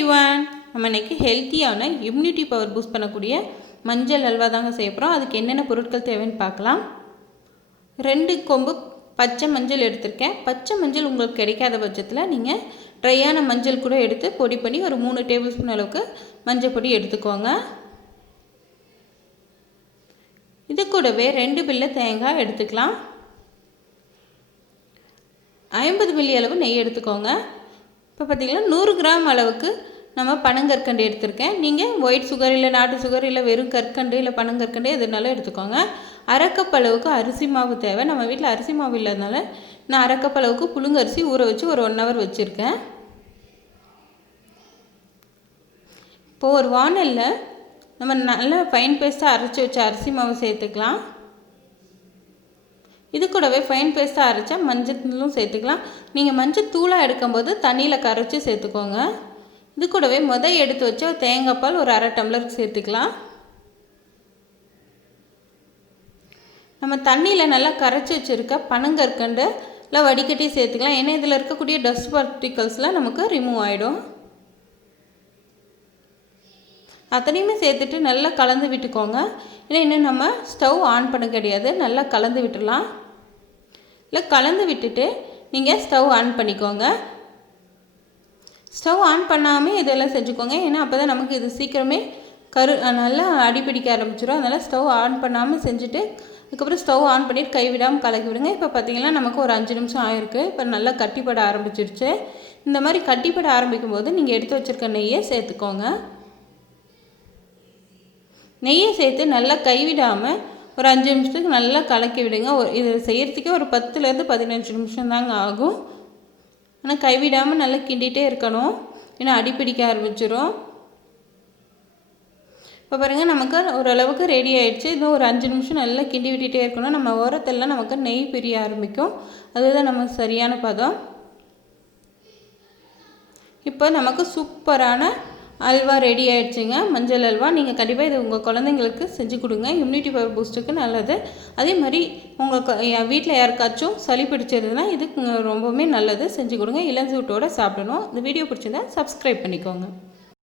Everyone, நம்ம இன்றைக்கி ஹெல்த்தியான இம்யூனிட்டி பவர் பூஸ்ட் பண்ணக்கூடிய மஞ்சள் அல்வா தாங்க செய்ய போகிறோம். அதுக்கு என்னென்ன பொருட்கள் தேவைன்னு பார்க்கலாம். 2 கொம்பு பச்சை மஞ்சள் எடுத்திருக்கேன். பச்சை மஞ்சள் உங்களுக்கு கிடைக்காத பட்சத்தில் நீங்கள் ட்ரையான மஞ்சள் கூட எடுத்து பொடி பண்ணி ஒரு 3 டேபிள் ஸ்பூன் அளவுக்கு மஞ்சள் பொடி எடுத்துக்கோங்க. இது கூடவே 2 பில்லை தேங்காய் எடுத்துக்கலாம். 50 மில்லி அளவு நெய் எடுத்துக்கோங்க. இப்போ பார்த்திங்கன்னா 100 கிராம் அளவுக்கு நம்ம பனங்கற்கண்டு எடுத்திருக்கேன். நீங்கள் ஒயிட் சுகர் இல்லை நாட்டு சுகர் இல்லை வெறும் கற்கண்டு இல்லை பனங்கற்கண்டு எதுனாலும் எடுத்துக்கோங்க. அரை கப் அளவுக்கு அரிசி மாவு தேவை. நம்ம வீட்டில் அரிசி மாவு இல்லாதனால நான் அரை கப் அளவுக்கு புழுங்கரிசி ஊற வச்சு ஒரு 1 ஹவர் வச்சுருக்கேன். இப்போது ஒரு வானலில் நம்ம நல்லா ஃபைன் பேஸ்ட்டாக அரைச்சி வச்ச அரிசி மாவு சேர்த்துக்கலாம். இது கூடவே ஃபைன் பேஸ்ட்டாக அரைச்சா மஞ்சத்தூளும் சேர்த்துக்கலாம். நீங்கள் மஞ்சள் தூளாக எடுக்கும்போது தண்ணியில் கரைச்சி சேர்த்துக்கோங்க. இது கூடவே எடுத்து வச்ச தேங்காய் பால் ஒரு அரை டம்ளருக்கு சேர்த்துக்கலாம். நம்ம தண்ணியில் நல்லா கரைச்சி வச்சுருக்க பனங்கற்கண்டு இல்லை வடிகட்டி சேர்த்துக்கலாம். ஏன்னா இதில் இருக்கக்கூடிய டஸ்ட் பார்ட்டிகல்ஸ்லாம் நமக்கு ரிமூவ் ஆகிடும். அத்தனையுமே சேர்த்துட்டு நல்லா கலந்து விட்டுக்கோங்க. ஏன்னா இன்னும் நம்ம ஸ்டவ் ஆன் பண்ண கிடையாது. நல்லா கலந்து விட்டுடலாம். இல்லை கலந்து விட்டுட்டு நீங்கள் ஸ்டவ் ஆன் பண்ணிக்கோங்க. ஸ்டவ் ஆன் பண்ணாமல் இதெல்லாம் செஞ்சுக்கோங்க. ஏன்னா அப்போ தான் நமக்கு இது சீக்கிரமே நல்லா அடிப்பிடிக்க ஆரம்பிச்சிடும். அதனால் ஸ்டவ் ஆன் பண்ணாமல் செஞ்சுட்டு அதுக்கப்புறம் ஸ்டவ் ஆன் பண்ணிவிட்டு கைவிடாமல் கலக்கி விடுங்க. இப்போ பார்த்திங்கன்னா நமக்கு ஒரு 5 நிமிஷம் ஆகிருக்கு. இப்போ நல்லா கட்டிப்பட ஆரம்பிச்சிருச்சு. இந்த மாதிரி கட்டிப்பட ஆரம்பிக்கும் போது நீங்கள் எடுத்து வச்சுருக்க நெய்யை சேர்த்துக்கோங்க. நெய்யை சேர்த்து நல்லா கைவிடாமல் ஒரு 5 நிமிஷத்துக்கு நல்லா கலக்கி விடுங்க. இது செய்கிறதுக்கே ஒரு 10லேருந்து 15 நிமிஷம் தாங்க ஆகும். ஆனால் கைவிடாமல் நல்லா கிண்டிகிட்டே இருக்கணும். ஏன்னா அடிப்பிடிக்க ஆரம்பிச்சிடும். இப்போ பாருங்கள் நமக்கு ஓரளவுக்கு ரெடி ஆகிடுச்சு. இன்னும் ஒரு 5 நிமிஷம் நல்லா கிண்டி விட்டுகிட்டே இருக்கணும். நம்ம ஓரத்தெல்லாம் நமக்கு நெய் பிரிய ஆரம்பிக்கும். அதுதான் நமக்கு சரியான பதம். இப்போ நமக்கு சூப்பரான அல்வா ரெடி ஆகிடுச்சிங்க, மஞ்சள் அல்வா. நீங்கள் கண்டிப்பாக இது உங்கள் குழந்தைங்களுக்கு செஞ்சு கொடுங்க. இம்யூனிட்டி பவர் பூஸ்ட்டுக்கு நல்லது. அதே மாதிரி உங்கள் வீட்டில் யாருக்காச்சும் சளி பிடிச்சிருந்ததுன்னா இது ரொம்பவுமே நல்லது. செஞ்சு கொடுங்க. இளஞ்சூட்டோடு சாப்பிடணும். இந்த வீடியோ பிடிச்சிருந்தா சப்ஸ்கிரைப் பண்ணிக்கோங்க.